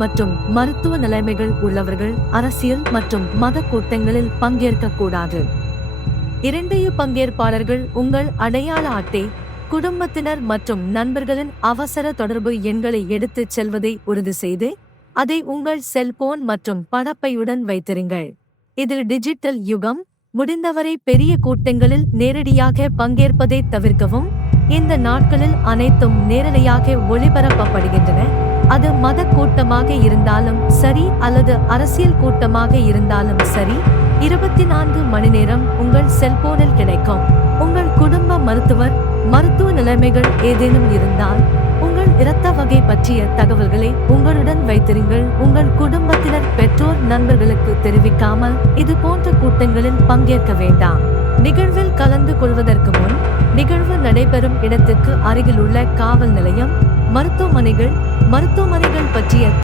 மற்றும் மருத்துவ நிலைமைகள் உள்ளவர்கள் அரசியல் மற்றும் மத கூட்டங்களில் பங்கேற்கக்கூடாது. 2 பங்கேற்பாளர்கள் உங்கள் அடையாள அட்டை, குடும்பத்தினர் மற்றும் நண்பர்களின் அவசர தொடர்பு எண்களை எடுத்துச் செல்வதை உறுதி செய்து அதை உங்கள் செல்போன் மற்றும் பணப்பையுடன் வைத்திருங்கள். இது டிஜிட்டல் யுகம். முடிந்தவரை பெரிய கூட்டங்களில் நேரடியாக பங்கேற்பதை தவிர்க்கவும். இந்த நாட்களில் அனைத்தும் நேரலையாக ஒளிபரப்பப்படுகின்றன. அது மத கூட்டமாக இருந்தாலும் சரி அல்லது அரசியல் கூட்டமாக இருந்தாலும் சரி, 24 மணி நேரம் உங்கள் செல்போனில் கிடைக்கும். உங்கள் குடும்ப மருத்துவர் மருத்துவ நிலைமைகள் ஏதேனும் இருந்தால் உங்கள் இரத்த வகை பற்றிய தகவல்களை உங்களுடன் வைத்திருங்கள். உங்கள் குடும்பத்தினர் பெற்றோர் நண்பர்களுக்கு தெரிவிக்காமல் இது போன்ற கூட்டங்களில் பங்கேற்க வேண்டாம். நிகழ்வில் கலந்து கொள்வதற்கு முன் நிகழ்வு நடைபெறும் இடத்திற்கு அருகிலுள்ள காவல் நிலையம், மருத்துவமனைகள் பற்றிய